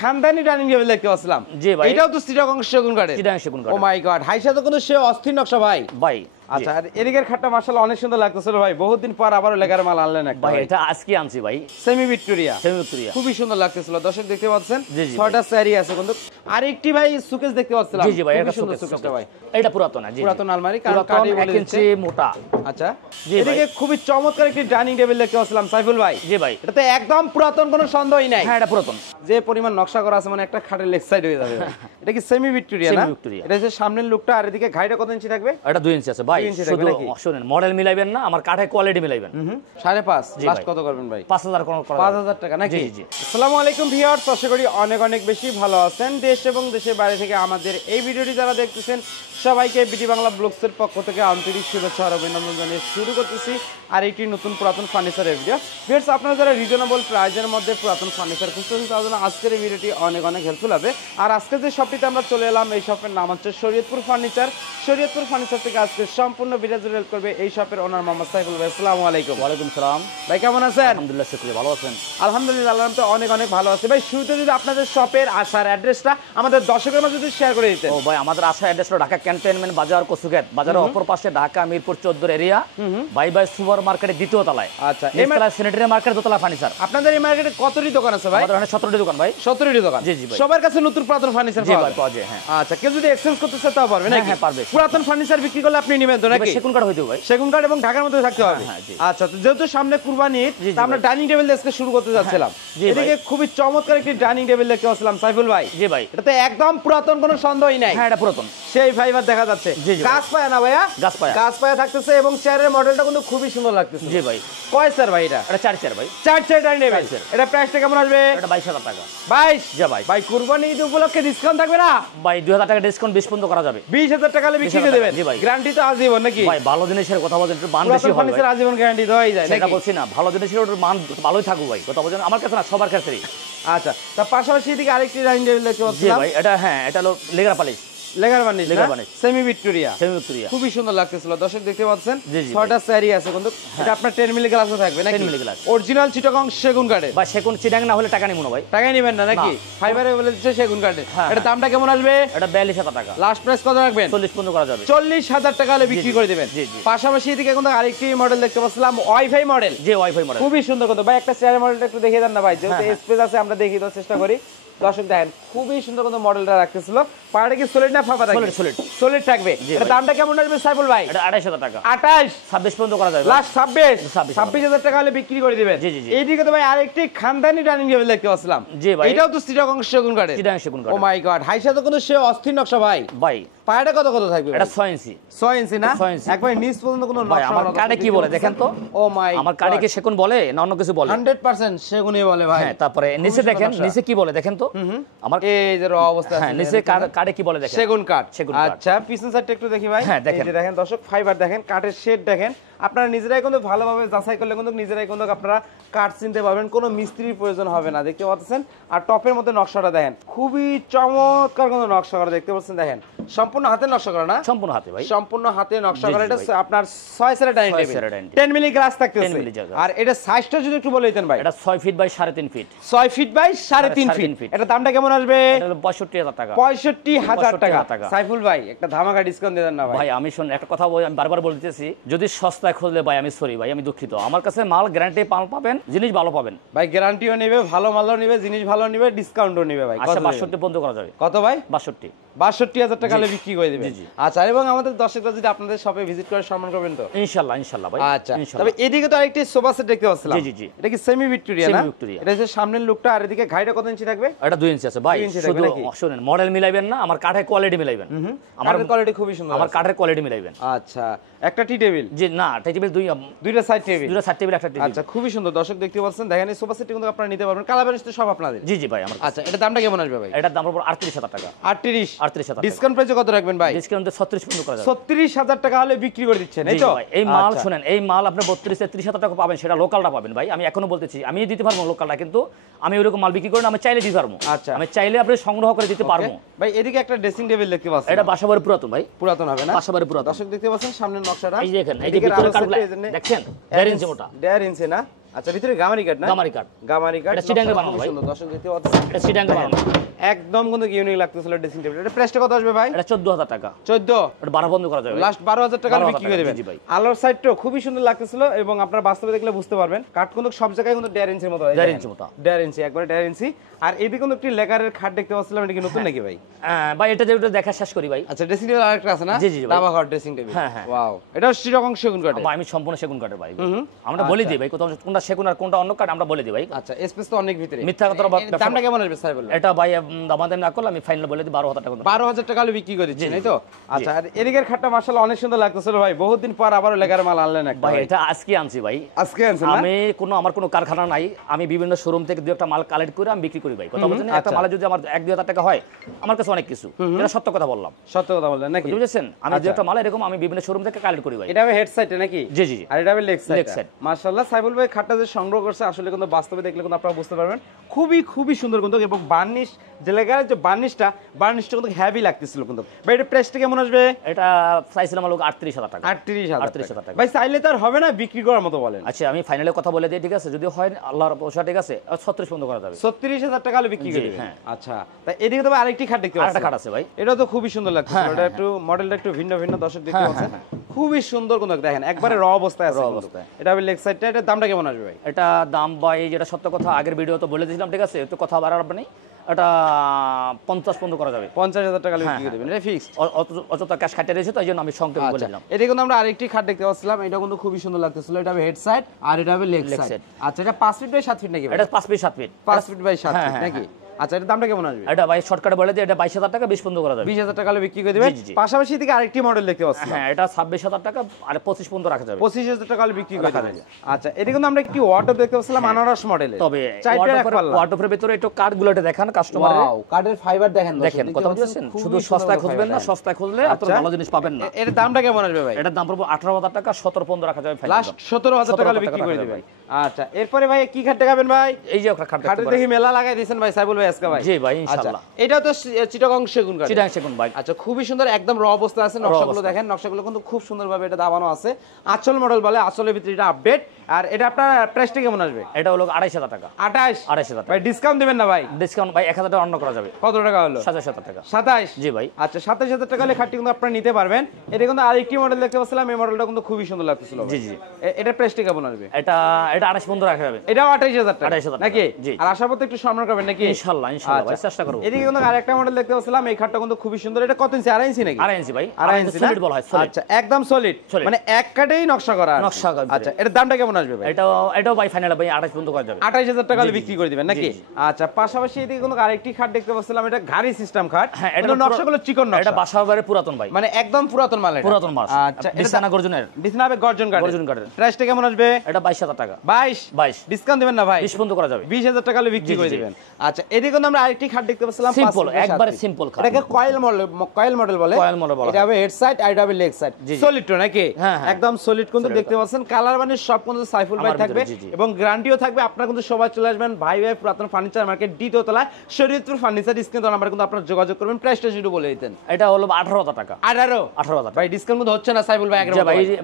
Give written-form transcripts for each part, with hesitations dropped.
খানদানি dining table দেখতে পাচ্ছিলাম। জি ভাই, এটাও তো চিটাগং সেগুন কাঠের। চিটাগং সেগুন কাঠ। ও মাই গড, হাইসা তো কোনো সে অস্থির নকশা ভাই। ভাই আচ্ছা, আর এদিকের খাটটা মাশাআল্লাহ অনেক সুন্দর লাগতেছিল ভাই। বহুত দিন পর আবারও লেগার মাল আনলেন একটা। ভাই এটা আজকে আনছি ভাই, সেমি ভিক্টোরিয়া। সেমি ভিক্টোরিয়া খুবই সুন্দর লাগতেছিল, দর্শক দেখতে পাচ্ছেন। জি জি, ছয়টা স্যারি আছে কিন্তু। আরেকটি ভাই সুকেস দেখতে পাচ্ছিলাম। জি জি ভাই, খুবই এটা সুন্দর সুকেস সুকেসটা ভাই। এটা পুরাতন না, জি পুরাতন আলমারি, কারণ পুরাতন কাঠই 1 বলে ইঞ্চি দিচ্ছে। মোটা। আচ্ছা, জি এদিকে ভাই, খুবই চমৎকার একটি ডাইনিং টেবিল দেখতে পাচ্ছিলাম সাইফুল ভাই। জি ভাই, এটা তো একদম পুরাতন, কোনো সন্দেহই নাই। হ্যাঁ এটা পুরাতন। যে পরিমাণ নকশা করা আছে মানে একটা খাটের লেগ সাইড হয়ে যাবে ভাই। এটা কি সেমি ভিক্টোরিয়া না? Semi Victoria. এটা হচ্ছে সামনের লুকটা, আর এদিকে ঘাইটা কত ইঞ্চি থাকবে? এটা 2 ইঞ্চি আছে ভাই। 2 ইঞ্চি থাকবে শুধু নাকি? শুনেন, মডেল মিলাইবেন না, আমার কাঠের কোয়ালিটি মিলাইবেন। 5.5 জি লাস্ট ভাই। কত করবেন ভাই? 5000 কোন করা 5000 টাকা নাকি? জি জি। আসসালামু আলাইকুম ভিউয়ার্স, আশা করি অনেক অনেক বেশি ভালো আছেন। দেশ এবং দেশের বাইরে থেকে আমাদের এই ভিডিওটি যারা দেখতেছেন সবাইকে বিডি বাংলা ব্লগসের পক্ষ থেকে আন্তরিক শুভেচ্ছা আর অভিনন্দন জানিয়ে শুরু করতেছি আর একটি নতুন পুরাতন ফার্নিচারের ভিডিও। ভিউয়ার্স, আপনারা যারা রিজনেবল প্রাইজের মধ্যে পুরাতন ফার্নিচার খুঁজতেছেন তাদের জন্য আজকের এই ভিডিওটি অনেক অনেক হেল্পফুল হবে। আর আজকে যে শপটিতে আমরা চলে এলাম, এই শপের নাম হচ্ছে শরীয়তপুর ফার্নিচার। শরীয়তপুর ফার্নিচার থেকে আজকে সম্পূর্ণ ভিডিও জুড়ে হেল্প করবে এই শপের ওনার মোহাম্মদ সাইফুল ভাই। আসসালামু আলাইকুম। ওয়ালাইকুম সালাম ভাই, কেমন আছেন? আলহামদুলিল্লাহ, শুকরিয়া, ভালো আছেন? আলহামদুলিল্লাহ, আল্লাহ তো অনেক অনেক ভালো আছে। ভাই, শুরুতে যদি আপনাদের শপের আসার অ্যাড্রেসটা আমাদের দর্শকের মাঝে যদি শেয়ার করে দিতেন। ও ভাই, আমাদের আসার অ্যাড্রেস হলো ঢাকা ক্যান্টনমেন্ট বাজার, কসুগেট বাজারের অপর পাশে Dhaka Mirpur 14 area, bye bye super মার্কেটের দ্বিতীয় তলায়। আচ্ছা, এই তলায় স্যানিটারি মার্কেট, দোতলা ফার্নিচার। আপনাদের এই মার্কেটে কতটি দোকান আছে ভাই? আমাদের এখানে 17টি দোকান ভাই। 17টি দোকান। জি জি ভাই। সবার কাছে নতুন পুরাতন ফার্নিচার জি ভাই, পাওয়া যায়। হ্যাঁ আচ্ছা, কেউ যদি এক্সচেঞ্জ করতে চায় তাও পারবে নাকি? হ্যাঁ পারবে। পুরাতন ফার্নিচার বিক্রি করলে আপনি নেবেন তো নাকি? সেগুন কাঠ হইতে ভাই, সেগুন কাঠ এবং ঢাকার মধ্যে থাকতে হবে। হ্যাঁ জি। আচ্ছা, তো যেহেতু সামনে কুরবানি ঈদ, তা আমরা ডাইনিং টেবিল আজকে শুরু করতে যাচ্ছিলাম। জি ভাই। এদিকে খুবই চমৎকার একটি ডাইনিং টেবিল দেখতে পাচ্ছিলাম সাইফুল ভাই। জি ভাই, এটা তো একদম পুরাতন, কোনো সন্দেহই নাই। হ্যাঁ এটা পুরাতন। সেই ফাইবার দেখা যাচ্ছে। জি জি। গাছ পায়া না ভাইয়া? গাছ পায়া। গাছ পায়া থাকতেছে এবং চেয়ারের মডেলটা কিন্তু খুবই সুন্দর লাগতেছে। জি ভাই। কয় স্যার ভাই এটা? এটা 4 চেয়ার ভাই। 4 চেয়ার ডাইনিং টেবিল। 4 চেয়ার। এটা প্রাইসটা কেমন আসবে? এটা 22000 টাকা। 22? জি ভাই। ভাই, কুরবানি ঈদ উপলক্ষে ডিসকাউন্ট থাকবে না? ভাই 2000 টাকা ডিসকাউন্ট 20 পর্যন্ত করা যাবে। 20000 টাকা হলে বিক্রি করে দেবেন? জি ভাই। গ্যারান্টি তো আজীবন নাকি? ভাই ভালো জিনিসের কথা বলছেন, একটু মান বেশি পুরাতন হয় ভাই। ফার্নিচার আজীবন গ্যারান্টি দেওয়াই যায় সেটা নাকি? বলছি না, ভালো জিনিসের ওটার মান ভালোই থাকুক ভাই, কথা বলছেন আমার কাছে না, সবার ক্ষেত্রেই। আচ্ছা, তার পাশাপাশি এদিকে আরেকটি ডাইনিং টেবিল দেখতে জি পাচ্ছিলাম। ভাই, এটা হ্যাঁ, এটা হলো lacquer polish, lacquer varnish, lacquer varnish. Semi Victoria. Semi Victoria খুবই সুন্দর লাগতেছিল, দর্শক দেখতে পাচ্ছেন। জি জি। 6টা স্যারি আছে কিন্তু। এটা আপনার 10 মিলি গ্লাসও থাকবে নাকি? 10 মিলি গ্লাস। অরিজিনাল চিটাগং সেগুন কাঠের। ভাই সেগুন চিটাং না হলে টাকা নিব না ভাই। টাকা নেবেন না নাকি? ফাইবারে বলে দিচ্ছে সেগুন কাঠের। হ্যাঁ, এটা দামটা কেমন আসবে? এটা 42000 টাকা। লাস্ট প্রাইস কত রাখবেন? 40 পর্যন্ত করা যাবে। 40000 টাকা হলে বিক্রি করে দিবেন। জি জি। পাশাপাশি এদিকে কিন্তু আরেকটি মডেল দেখতে পাচ্ছিলাম, ওয়াইফাই মডেল। যে ওয়াইফাই মডেল খুবই সুন্দর কিন্তু ভাই, একটা চেয়ারের মডেলটা একটু দেখিয়ে দেন না ভাই, যেহেতু হ্যাঁ, স্পেস আছে আমরা দেখিয়ে দেওয়ার চেষ্টা করি। দর্শক দেখেন, খুবই সুন্দর কিন্তু মডেলটা রাখতেছিল। পাড়ে কি সলিড না ফাঁপা থাকবে? সলিড। সলিড থাকবে। জি এটা ভাই। দামটা কেমন আসবে সাইফুল ভাই? এটা 28000 টাকা। 28? 26 পর্যন্ত করা যাবে। লাস্ট 26? 26,000 26000 টাকা হলে বিক্রি করে দিবেন। জি জি জি। এইদিকে তো ভাই আরেকটি খানদানি ডাইনিং টেবিল দেখতে পাচ্ছিলাম। জি ভাই। এটাও তো চিটাগং সেগুন কাঠের। চিটাং সেগুন কাঠ। ও মাই গড, হাইসা তো কোনো সে অস্থির নকশা ভাই। ভাই পায়াটা কত কত থাকবে? এটা 6 ইঞ্চি। 6 ইঞ্চি না? 6 ইঞ্চি। একবার নিচ পর্যন্ত কোনো ভাই নকশা আমার করা কাঠে কি বলে দেখেন তো? ও মাই, আমার কাঠে কি সেগুন বলে না অন্য কিছু বলে? 100% সেগুনই বলে ভাই। হ্যাঁ, তারপরে নিচে সুন্দর দেখেন, নকশা। নিচে কি বলে দেখেন তো? আমার এই যে র অবস্থা হ্যাঁ, আছে, নিচে কাঠে কি বলে দেখেন? সেগুন কাঠ। সেগুন কাঠ। আচ্ছা, পিছন সাইডটা একটু দেখি ভাই। হ্যাঁ, দেখেন। এই যে দেখেন দর্শক, ফাইবার দেখেন, কাঠের শেড দেখেন। আপনারা নিজেরাই কিন্তু ভালোভাবে যাচাই করলে কিন্তু নিজেরাই কিন্তু আপনারা কাঠ চিনতে পারবেন, কোনো মিস্ত্রির প্রয়োজন হবে না। দেখতে পাচ্ছেন, আর টপের মধ্যে নকশাটা দেখেন, খুবই চমৎকার কিন্তু নকশা করা দেখতে পাচ্ছেন। দেখেন, সম্পূর্ণ হাতের নকশা করা না? সম্পূর্ণ হাতে ভাই। সম্পূর্ণ হাতে নকশা জি, করা। জি এটা ভাই। আপনার 6 সেরা ডাইনিং 6 টেবিল, সেরা ডাইনিং 10 মিলি গ্লাস থাকতেছে। 10 মিলি গ্লাস। আর এটা সাইজটা যদি একটু বলে দিতেন ভাই। এটা 6 feet by 3.5 feet. 6 feet by 3.5 feet. 3.5 feet. এটা দামটা কেমন আসবে? এটা হলো 65000 টাকা। 65000 টাকা। 65,000 টাকা। সাইফুল ভাই, একটা ধামাকা ডিসকাউন্ট দিয়ে দেন না ভাই। ভাই আমি শুন একটা কথা বলি, আমি বারবার বলতেছি, যদি সস্তায় খুঁজলে ভাই আমি সরি ভাই, আমি দুঃখিত। আমার কাছে মাল গ্যারান্টি পাবেন, জিনিস ভালো পাবেন ভাই। গ্যারান্টিও নেবে, ভালো মালও নেবে, জিনিস ভালো নেবে, ডিসকাউন্টও নেবে ভাই। আচ্ছা 62 পর্যন্ত করা যাবে। কত ভাই? 62। 62000 টাকা হলে বিক্রি করে দিবেন। জি, জি। আচ্ছা, এবং আমাদের দর্শকরা যদি আপনাদের শপে ভিজিট করে সম্মান করবেন তো? ইনশাআল্লাহ ভাই। আচ্ছা, ইনশাআল্লাহ। তবে এদিকে তো আরেকটি সোফা সেট দেখতে পাচ্ছিলাম। জি, জি, জি। এটা কি সেমি ভিক্টোরিয়া না? Semi Victoria. এটা হচ্ছে সামনের লুকটা, আর এদিকে ঘাইটা কত ইঞ্চি থাকবে? এটা 2 ইঞ্চি আছে ভাই। 2 ইঞ্চি থাকবে শুধু নাকি? শুনেন, মডেল মিলাইবেন না, আমার কাঠের কোয়ালিটি মিলাইবেন। আমার কাঠের কোয়ালিটি খুবই সুন্দর। আমার কাঠের কোয়ালিটি মিলাইবেন। আচ্ছা, একটা টি টেবিল? জি না, টেবিল দুইটা সাইড টেবিল। দুটো সাইড টেবিল, একটা টেবিল। আচ্ছা, খুবই সুন্দর দর্শক দেখতে পাচ্ছেন। দেখেন, এই সোফা সেটটি কিন্তু আপনারা নিতে পারবেন, কালার বানিশ তো সব আপনাদের। জি জি ভাই আমার। আচ্ছা, এটা দামটা কেমন আসবে ভাই? এটার দাম পড়বে 38000 টাকা। 38? 38,000 ডিসকাউন্ট প্রাইসে কত রাখবেন ভাই? ডিসকাউন্টে 36 পর্যন্ত করা যাবে। 36000 টাকা হলে বিক্রি করে দিচ্ছেন, এই তো? এই মাল আচ্ছা। শুনেন, এই মাল আপনি 32-30,000 টাকা পাবেন, সেটা লোকালটা পাবেন ভাই। আমি এখনো বলতেছি, আমি দিতে পারবো লোকালটা, কিন্তু আমি ওইরকম মাল বিক্রি করি না, আমি চাইলে দিতে পারবো। আচ্ছা, আমি চাইলে আপনি সংগ্রহ করে দিতে পারবো ভাই। এদিকে একটা ড্রেসিং টেবিল দেখতে পাচ্ছেন। এটা বাসাবাড়ি পুরাতন ভাই। পুরাতন হবে না? বাসাবাড়ি পুরাতন। দর্শক দেখতে পাচ্ছেন সামনের নকশাটা। এই দেখেন, এই যে ভিতরে কাটগুলো দেখছেন, 1.5 ইঞ্চি মোটা। 1.5 ইঞ্চি না? আচ্ছা ভিতরে গামারি কাট না? গামারি কাট। গামারি কাট। এটা চিটাঙ্গে বানানো ভাই। দর্শক দেখতে পাচ্ছেন। এটা চিটাঙ্গে বানানো। একদম কিন্তু ইউনিক লাগতেছিল ড্রেসিং টেবিল। এটা প্রাইসটা কত আসবে ভাই? এটা 14000 টাকা। 14? এটা 12 বন্ধ করা যাবে। লাস্ট 12000 টাকা বিক্রি করে দিবেন। জি ভাই। আলোর সাইডটাও খুবই সুন্দর লাগতেছিল এবং আপনারা বাস্তবে দেখলে বুঝতে পারবেন কাঠ কিন্তু সব জায়গায় কিন্তু 1.5 ইঞ্চির মতো হয়। 1.5 ইঞ্চি মতো। 1.5 ইঞ্চি, একবারে 1.5 ইঞ্চি। আর এদিকে কিন্তু একটি লেকারের খাট দেখতে পাচ্ছিলাম, এটা কি নতুন নাকি ভাই? ভাই এটা যেটা দেখা শেষ করি ভাই। আচ্ছা ড্রেসিং টেবিল আরেকটা আছে না? জি জি ভাই। দাবা ঘর ড্রেসিং টেবিল। হ্যাঁ হ্যাঁ। ওয়াও, এটা চিটাগং সেগুন কাঠের। ভাই আমি সম্পূর্ণ সেগুন কাঠের ভাই। আমরা বলে দিই ভাই কোনটা সেগুন আর কোনটা অন্য কাঠ আমরা বলে দিই ভাই। আচ্ছা স্পেস তো অনেক ভিতরে। মিথ্যা কথা দামটা কেমন আসবে স্যার বলুন? এটা ভাই আমাদের না করলে আমি ফাইনাল বলে দিই 12000 টাকা। 12000 টাকা হলে বিক্রি করে দিচ্ছেন, তাই তো? আচ্ছা আর এদিকের খাটটা মাশাআল্লাহ অনেক সুন্দর লাগতেছিল ভাই। বহুত দিন পর আবারো লেকার মাল আনলেন একটা। ভাই এটা আজকে আনছি ভাই। আজকে আনছেন না? আমি আমার কোনো কারখানা নাই, আমি বিভিন্ন শোরুম থেকে দুই একটা মাল কালেক্ট করে আমি বিক্রি করি ভাই। কথা বলছেন একটা মালে যদি আমার 1-2 টাকা হয় আমার কাছে অনেক কিছু। এটা সত্য কথা বললাম। সত্য কথা বললেন নাকি? বুঝেছেন? আমি দুই একটা মাল এরকম আমি বিভিন্ন শোরুম থেকে কালেক্ট করি ভাই। এটা হবে হেড সাইডে নাকি? জি জি। আর এটা হবে লেগ লেগ সাইড। সাইড। মাশাআল্লাহ সাইফুল ভাই খাটটা যে সংগ্রহ করছে আসলে কিন্তু বাস্তবে দেখলে কিন্তু আপনারা বুঝতে পারবেন খুবই সুন্দর কিন্তু এবং বার্নিশ যে লেগারের যে বার্নিশটা কিন্তু হেভি লাগতেছিল কিন্তু। ভাই এটা প্রাইসটা কেমন আসবে? এটা প্রাইস ছিল আমার 38000 টাকা। 38000 টাকা। ভাই চাইলে তো আর হবে না, বিক্রি করার মতো বলেন। আচ্ছা আমি ফাইনালে কথা বলে দিই, ঠিক আছে? যদি হয় আল্লাহর পয়সা, ঠিক আছে 36 বন্ধ করা যাবে। 36000 টাকা হলে বিক্রি করে দিবেন। হ্যাঁ। আচ্ছা তাই এদিকে তো আরেকটি খাট দেখতে পাচ্ছি। আরেকটা খাট আছে ভাই। এটা তো খুবই সুন্দর লাগছে। এটা একটু মডেলটা একটু ভিন্ন দর্শক দেখতে পাচ্ছেন। খুবই সুন্দর কিন্তু দেখেন একবারে র অবস্থায় আছে কিন্তু। এটা হবে লেগ সাইডটা। এটার দামটা কেমন আসবে ভাই? এটা দাম ভাই যেটা সত্য কথা আগের ভিডিও তো বলে দিয়েছিলাম, ঠিক আছে? তো কথা বাড়ার নেই। এটা 50 বন্ধ করা যাবে। 50000 টাকা বিক্রি করে দিবেন। এটা ফিক্সড। অযথা ক্যাশ কাটে রয়েছে তাই জন্য আমি সংক্ষেপে বলে দিলাম। এটা কিন্তু আমরা আরেকটি খাট দেখতে পাচ্ছিলাম, এটা কিন্তু খুবই সুন্দর লাগতেছিল। এটা হবে হেড সাইড আর এটা হবে লেগ সাইড। আচ্ছা এটা 5 ফিট বাই 7 ফিট নাকি ভাই? এটা 5 feet 7 feet. 5 feet by 7 feet নাকি? আচ্ছা এর দামটা কেমন আসবে? এটা ভাই শর্টকাটে বলে দিই, এটা 22000 টাকা 20 বন্ধ করা যাবে। 20000 টাকা হলে বিক্রি করে দিবেন। পাশাপাশি দিকে আরেকটি মডেল দেখতে পাচ্ছি। হ্যাঁ এটা 26000 টাকা আর 25 বন্ধ রাখা যাবে। 25000 টাকা হলে বিক্রি করে দিবেন। আচ্ছা এদিকে কিন্তু আমরা একটি ওয়ার্ডরোব দেখতে পাচ্ছিলাম আনারস মডেলের। তবে ওয়ার্ডরোবের ভিতরে একটু কাঠগুলোতে দেখান কাস্টমারের। ওয়াও কাঠের ফাইবার দেখেন। দেখেন কথা বলছেন, শুধু সস্তায় খুঁজবেন না, সস্তায় খুঁজলে আপনারা ভালো জিনিস পাবেন না। এর দামটা কেমন আসবে ভাই? এটার দাম পড়বে 18000 টাকা, 17 বন্ধ রাখা যাবে ফাইনাল। লাস্ট 17000 টাকা হলে বিক্রি করে দিবেন। আচ্ছা এরপরে ভাই কি খাট দেখাবেন ভাই? এই যে একটা খাট দেখি মেলা লাগাই দিয়েছেন ভাই সাইফুল ভাই আজকে ভাই। জি ভাই ইনশাআল্লাহ। এটাও তো চিটাগং সেগুন কাঠ। চিটাগং সেগুন ভাই। আচ্ছা খুবই সুন্দর একদম র অবস্থা আছে। নকশাগুলো দেখেন, নকশাগুলো কিন্তু খুব সুন্দরভাবে এটা দাবানো আছে। আঁচল মডেল বলে, আঁচলের ভিতরে এটা আপডেট। আর এটা আপনার প্রাইসটা কেমন আসবে? এটা হলো 28000 টাকা। 28000 টাকা। ভাই ডিসকাউন্ট দিবেন না ভাই? ডিসকাউন্ট ভাই 1000 টাকা অন্য করা যাবে। কত টাকা হলো? 27000 টাকা। 27? জি ভাই। আচ্ছা 27000 টাকা হলে খাটটি কিন্তু আপনারা নিতে পারবেন। এটা কিন্তু আরেকটি মডেল দেখতে পাচ্ছিলাম, এই মডেলটা কিন্তু খুবই সুন্দর লাগতেছিল। জি জি। এটা প্রাইসটা কেমন আসবে? এটা 28 বন্ধ রাখা যাবে। এটাও 28000 টাকা 28000 নাকি? জি। আর আশা করতে একটু সম্মান করবেন নাকি? ইনশাআল্লাহ ভাই চেষ্টা করব। এদিকে কিন্তু আরেকটা মডেল দেখতে পাচ্ছিলাম, এই খাটটা কিন্তু খুবই সুন্দর। এটা কত ইঞ্চি? 2.5 ইঞ্চি নাকি? 2.5 ইঞ্চি ভাই। 2.5 ইঞ্চি সলিড বলা হয়, সলিড। আচ্ছা একদম সলিড, মানে এক কাটেই নকশা করা। নকশা করা। আচ্ছা এর দামটা কেমন আসবে ভাই? এটাও ভাই ফাইনাল ভাই 28 বন্ধ করা যাবে। 28000 টাকা বিক্রি করে দিবেন নাকি? আচ্ছা পাশাপাশি এদিকে কিন্তু আরেকটি খাট দেখতে পাচ্ছিলাম, এটা গাড়ি সিস্টেম খাট। হ্যাঁ এটা নকশাগুলো চিকন নকশা। এটা বাসাবাড়ির পুরাতন ভাই, মানে একদম পুরাতন মাল। এটা পুরাতন মাল। আচ্ছা বিছানা গর্জনের। বিছানা হবে গর্জন কাঠের। প্রাইসটা কেমন আসবে? এটা 22000 টাকা। 22 ডিসকাউন্ট দিবেন না ভাই? 20 বন্ধ করা যাবে। 20000 টাকা হলে বিক্রি করে দিবেন। আচ্ছা এদিকে কিন্তু আমরা আরেকটি খাট দেখতে পাচ্ছিলাম, সিম্পল একবারে সিম্পল খাট। এটাকে কয়েল মডেল বলে। এটা হবে হেড সাইড আর এটা হবে লেগ সাইড। সলিড তো নাকি? একদম সলিড কিন্তু দেখতে পাচ্ছেন। কালার মানে সব কিন্তু সাইফুল ভাই থাকবে এবং গ্যারান্টিও থাকবে। আপনারা কিন্তু সবাই চলে আসবেন ভাই পুরাতন ফার্নিচার মার্কেট দ্বিতীয় তলায় শরীয়তপুর ফার্নিচার। স্ক্রিন তো নাম্বার কিন্তু আপনারা যোগাযোগ করবেন। প্রাইসটা শুধু বলে দিতেন। এটা হলো 18000 টাকা। 18000 ভাই ডিসকাউন্ট কিন্তু হচ্ছে না সাইফুল ভাই?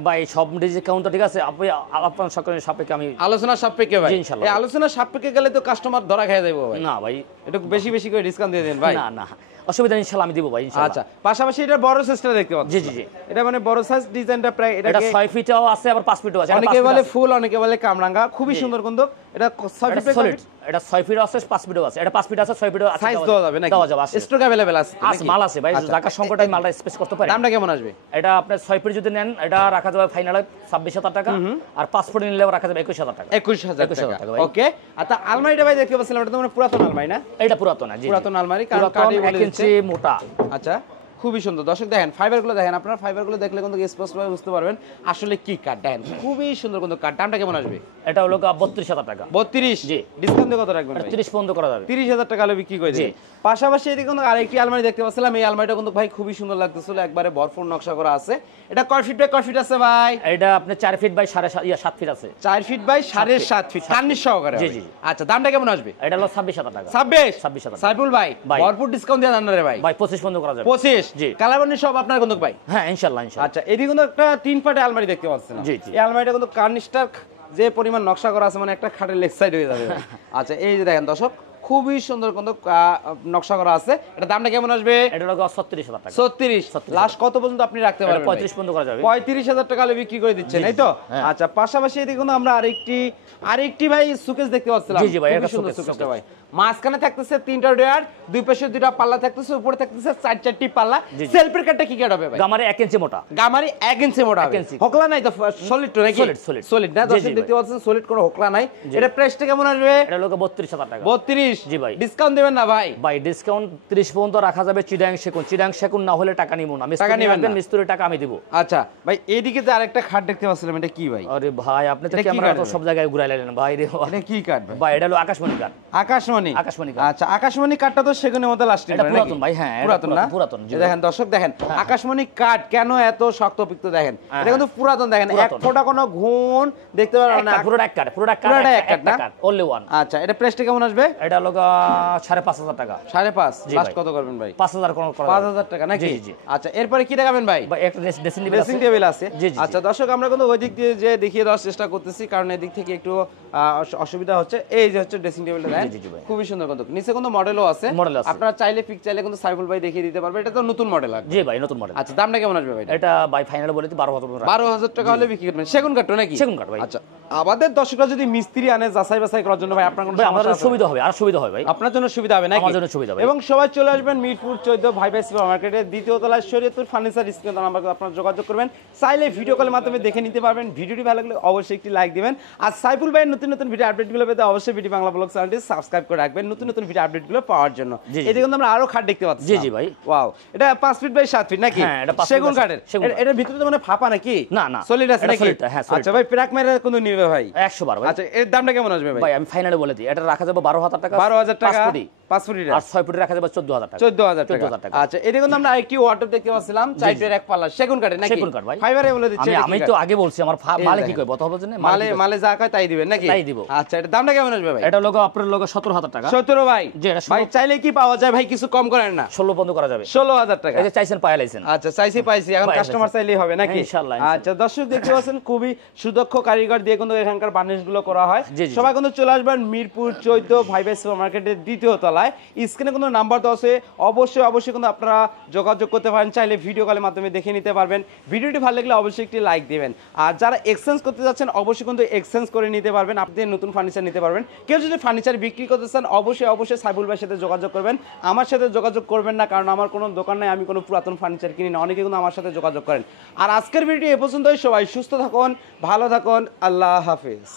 ভাই সব ডিসকাউন্ট ঠিক আছে, আপনি আপনার সকলের সাপেক্ষে আমি আলোচনা সাপেক্ষে ভাই। এই আলোচনা সাপেক্ষে গেলে তো কাস্টমার ধরা খেয়ে যাবে ভাই। না ভাই একটু বেশি করে ডিসকাউন্ট দিয়ে দেন ভাই। না অসুবিধা ইনশাআল্লাহ আমি দিব ভাই ইনশাআল্লাহ। আচ্ছা পাশাপাশি এটা বড় সাইজটা দেখতে পাচ্ছি। জি এটা মানে বড় সাইজ ডিজাইনটা প্রায় এটা 6 ফিটও আছে আবার 5 ফিটও আছে। অনেকে বলে ফুল, অনেকে বলে কামরাঙ্গা। খুবই সুন্দর কিন্তু এটা 6 ফিট সলিড। এটা 6 ফিট আছে 5 ফিটও আছে। এটা 5 ফিট আছে 6 ফিটও আছে। সাইজ দেওয়া যাবে নাকি? দেওয়া যাবে। স্টক अवेलेबल আছে নাকি? মাল আছে ভাই, ঢাকা সংকটে মালটা স্পেস করতে পারে। দামটা কেমন আসবে? এটা আপনি 6 ফিট যদি নেন এটা রাখা যাবে ফাইনালে 26000 টাকা। আর 5 ফিট নিলেও রাখা যাবে 21000 টাকা। 21000 টাকা ওকে। আচ্ছা আলমারিটা ভাই দেখতে পাচ্ছিলাম, এটা তো মানে পুরাতন আলমারি না? এটা পুরাতন না। জি পুরাতন আলমারি, কারণ কাঠে 1 ইঞ্চি মোটা। আচ্ছা খুবই সুন্দর। দর্শক দেখেন ফাইবারগুলো দেখেন, আপনারা ফাইবারগুলো দেখলে কিন্তু স্পষ্টভাবে বুঝতে পারবেন আসলে কি কাঠ। দেখেন খুবই সুন্দর কিন্তু কাঠ। দামটা কেমন আসবে? এটা হলো 32000 টাকা। 32? জি। ডিসকাউন্ট দিয়ে কত রাখবেন ভাই? 30 বন্ধ করা যাবে। 30000 টাকা হলে বিক্রি করে দিন। পাশাপাশি এদিকে কিন্তু আরেকটি আলমারি দেখতে পাচ্ছিলাম, এই আলমারিটা কিন্তু ভাই খুবই সুন্দর লাগতেছিল, একবারে ভরপুর নকশা করা আছে। এটা কয় ফিট বাই কয় ফিট আছে ভাই? এটা আপনি 4 ফিট বাই 7.5 ফিট আছে। 4 ফিট বাই 7.5 ফিট কার্নিশ সহকারে। জি। আচ্ছা দামটা কেমন আসবে? এটা হলো 26000 টাকা। 26? সাইফুল ভাই ভরপুর ডিসকাউন্ট দিয়ে দেন না রে ভাই। 25 বন্ধ করা যাবে। 25? জি। কালারবানি সব আপনার কিন্তু ভাই? হ্যাঁ ইনশাআল্লাহ। আচ্ছা এদিকে কিন্তু একটা 3 পাটে আলমারি দেখতে পাচ্ছেন। জি। এই আলমারিটা কিন্তু কার্নিশটা যে পরিমাণ নকশা করা আছে মানে একটা খাটের লেগ সাইড হয়ে যাবে ভাই। আচ্ছা এই যে দেখেন দর্শক খুবই সুন্দর কিন্তু নকশা করা আছে। এটা দামটা কেমন আসবে? এটা হলো 36,000 টাকা। 36 লাস্ট কত পর্যন্ত আপনি রাখতে পারবেন? 35 পর্যন্ত করা যাবে। 35,000 টাকা হলে বিক্রি করে দিচ্ছেন, এই তো? হ্যাঁ। আচ্ছা পাশাপাশি এদিকে কিন্তু আমরা আরেকটি ভাই সুকেস দেখতে পাচ্ছিলাম। জি জি ভাই, খুবই এটা সুন্দর সুকেস, সুকেসটা ভাই। মাঝখানে থাকতেছে 3টা ডয়ার, দুই পাশে 2টা পাল্লা থাকতেছে, উপরে থাকতেছে 4টি পাল্লা। জি, জি। সেলফের কাটটা কি কাট হবে ভাই? গামারে 1 ইঞ্চি মোটা। গামারি 1 ইঞ্চি মোটা হবে। 1 ইঞ্চি। হকলা নাই তো, সলিড তো নাকি? সলিড। সলিড না, জি, দর্শক জি দেখতে ভাই। পাচ্ছেন সলিড কোনো হকলা নাই। জি। এটা প্রাইসটা কেমন আসবে? এটা হলো 32,000 টাকা। 32। জি ভাই। ডিসকাউন্ট দিবেন না ভাই? ভাই ডিসকাউন্ট 30 পর্যন্ত রাখা যাবে। চিডাং সেকুন না হলে টাকা নিব না। টাকা নিবেন না? মিস্ত্রির টাকা আমি দিব। আচ্ছা ভাই এইদিকে যে আরেকটা খাট দেখতে পাচ্ছিলাম, এটা কি ভাই? আরে ভাই আপনি তো এটা কি ক্যামেরা কাঠ তো ভাই? সব জায়গায় ঘুরাইলেন ভাই রে। এটা কি কাট ভাই? ভাই এটা হলো আকাশমণি কাঠ। আকাশমণি। আকাশমণি কাঠ। আচ্ছা আকাশমণি কাঠটা তো সেগুনের মধ্যে লাস্টিং এটা করে পুরাতন নাকি? ভাই, হ্যাঁ, এটা পুরাতন না? পুরাতন, জি এই ভাই। দেখেন দর্শক দেখেন আকাশমণি কাঠ কেন এত শক্তপোক্ত দেখেন। হ্যাঁ, এটা কিন্তু পুরাতন দেখেন, এক পুরাতন। ফোঁটা কোনো ঘুণ দেখতে পারবেন না। পুরোটা এক কাঠ, পুরোটা পুরোটা এক কাঠ না? only one। আচ্ছা এটা প্রাইসটা কেমন আসবে? এটা হলো 5,500 টাকা। 5.5। জি লাস্ট ভাই। কত করবেন ভাই? 5,000 কোন করা যাবে? 5,000 টাকা নাকি? জি, জি। আচ্ছা এরপরে কি দেখাবেন ভাই? ভাই একটা ড্রেসিং টেবিল ড্রেসিং আছে। টেবিল আছে। জি, জি, আচ্ছা দর্শক আমরা কিন্তু ওই দিক দিয়ে যে দেখিয়ে দেওয়ার চেষ্টা করতেছি, কারণ এদিক থেকে একটু অসুবিধা হচ্ছে। এই যে হচ্ছে ড্রেসিং টেবিলটা দেখেন, জি, জি, ভাই। খুবই সুন্দর কিন্তু নিচে কিন্তু মডেলও আছে। মডেল আছে। আপনারা চাইলে পিক চাইলে কিন্তু সাইফুল ভাই দেখিয়ে দিতে পারবে। এটা তো নতুন মডেল আর। জি ভাই, নতুন মডেল। আচ্ছা দামটা কেমন আসবে ভাই? এটা ভাই ফাইনাল বলে দিই 12,000 টাকা। 12,000 টাকা হলে বিক্রি করবেন। সেগুন কাঠ নাকি? সেগুন কাঠ ভাই। আচ্ছা আমাদের দর্শকরা যদি মিস্ত্রি আনে যাচাই বাছাই করার জন্য ভাই আপনার কোনো ভাই সমস্যা আমাদের আছে? সুবিধা হবে, আর সুবিধা হবে ভাই। আপনার জন্য সুবিধা হবে নাকি? আমার জন্য সুবিধা হবে। এবং সবাই চলে আসবেন মিরপুর 14 ভাই ভাই সুপার মার্কেটের দ্বিতীয় তলায় শরীয়তুল ফার্নিচার স্ক্রিনে নাম্বার আপনারা যোগাযোগ করবেন। চাইলে ভিডিও কলের মাধ্যমে দেখে নিতে পারবেন। ভিডিওটি ভালো লাগলে অবশ্যই একটি লাইক দিবেন। আর সাইফুল ভাইয়ের নতুন নতুন ভিডিও আপডেটগুলো পেতে অবশ্যই বিডি বাংলা ব্লগ চ্যানেলটি সাবস্ক্রাইব করে রাখবেন নতুন নতুন ভিডিও আপডেটগুলো পাওয়ার জন্য। জি, জি। এদিকে কিন্তু আমরা আরো খাট দেখতে পাচ্ছি। জি, জি ভাই। ওয়াও, এটা 5 ফিট বাই 7 ফিট নাকি? হ্যাঁ, এটা 5 ফিট সেগুন বাই কাঠের। সেগুন কাঠ। এটার ভিতরে তো মানে ফাঁপা নাকি? না, না। সলিড আছে এটা নাকি? solid, হ্যাঁ, solid। আচ্ছা ভাই প্রাক মেরে কোন নিবে ভাই? 100 বার ভাই। আচ্ছা এর দামটা কেমন আসবে ভাই? ভাই আমি ফাইনালে বলে দিই, এটা রাখা যাবে 12,000 টাকা। 12,000 টাকা 5 ফুটি। 5 ফুটি আর 6 ফুটি রাখা যাবে 14,000 টাকা। 14,000 14,000 টাকা। টাকা। আচ্ছা এদিকে কিন্তু আমরা আরেকটি ওয়াটার দেখতে পাচ্ছিলাম, চাইটের এক পাল্লা সেগুন কাঠের নাকি? সেগুন কাঠ ভাই। ফাইবারে বলে দিচ্ছি। আমি তো আগে বলছি আমার এই মালে দেখেন। কি কই বত হবে জানেন? মালে যা কয় তাই দিবেন নাকি? তাই দিব। আচ্ছা এটা দামটা কেমন আসবে ভাই? এটা লোগো আপনার লোগো 17,000 টাকা। 17 ভাই। জি, এটা ভাই চাইলে কি পাওয়া যায় ভাই? কিছু কম করেন না? 16 বন্ধ করা যাবে। 16,000 টাকা। এই যে চাইছেন পায়া লাইছেন। আচ্ছা চাইছি পাইছি, এখন পাইছি। কাস্টমার চাইলেই হবে নাকি? ইনশাআল্লাহ, আচ্ছা দর্শক দেখতে পাচ্ছেন খুবই সুদক্ষ কারিগর দিয়ে কিন্তু এখানকার বার্নিশগুলো করা হয়। জি, জি। সবাই কিন্তু চলে আসবেন মিরপুর 14 ভাই ভাই সুপার মার্কেটের দ্বিতীয় তলায়। স্ক্রিনে কিন্তু নাম্বার দেওয়া আছে, অবশ্যই কিন্তু আপনারা যোগাযোগ করতে পারেন। চাইলে ভিডিও কলের মাধ্যমে দেখে নিতে পারবেন। ভিডিওটি ভালো লাগলে অবশ্যই একটি লাইক দিবেন। আর যারা এক্সচেঞ্জ করতে যাচ্ছেন অবশ্যই কিন্তু এক্সচেঞ্জ করে নিতে পারবেন, আপনি নতুন ফার্নিচার নিতে পারবেন। কেউ যদি ফার্নিচার বিক্রি করতে চান অবশ্যই সাইফুল ভাইয়ের সাথে যোগাযোগ করবেন। আমার সাথে যোগাযোগ করবেন না, কারণ আমার কোনো দোকান নাই, আমি কোনো পুরাতন ফার্নিচার কিনি না। অনেকে কিন্তু আমার সাথে যোগাযোগ করেন। আর আজকের ভিডিও এ পর্যন্তই। সবাই সুস্থ থাকুন, ভালো থাকুন, আল্লাহ হাফেজ।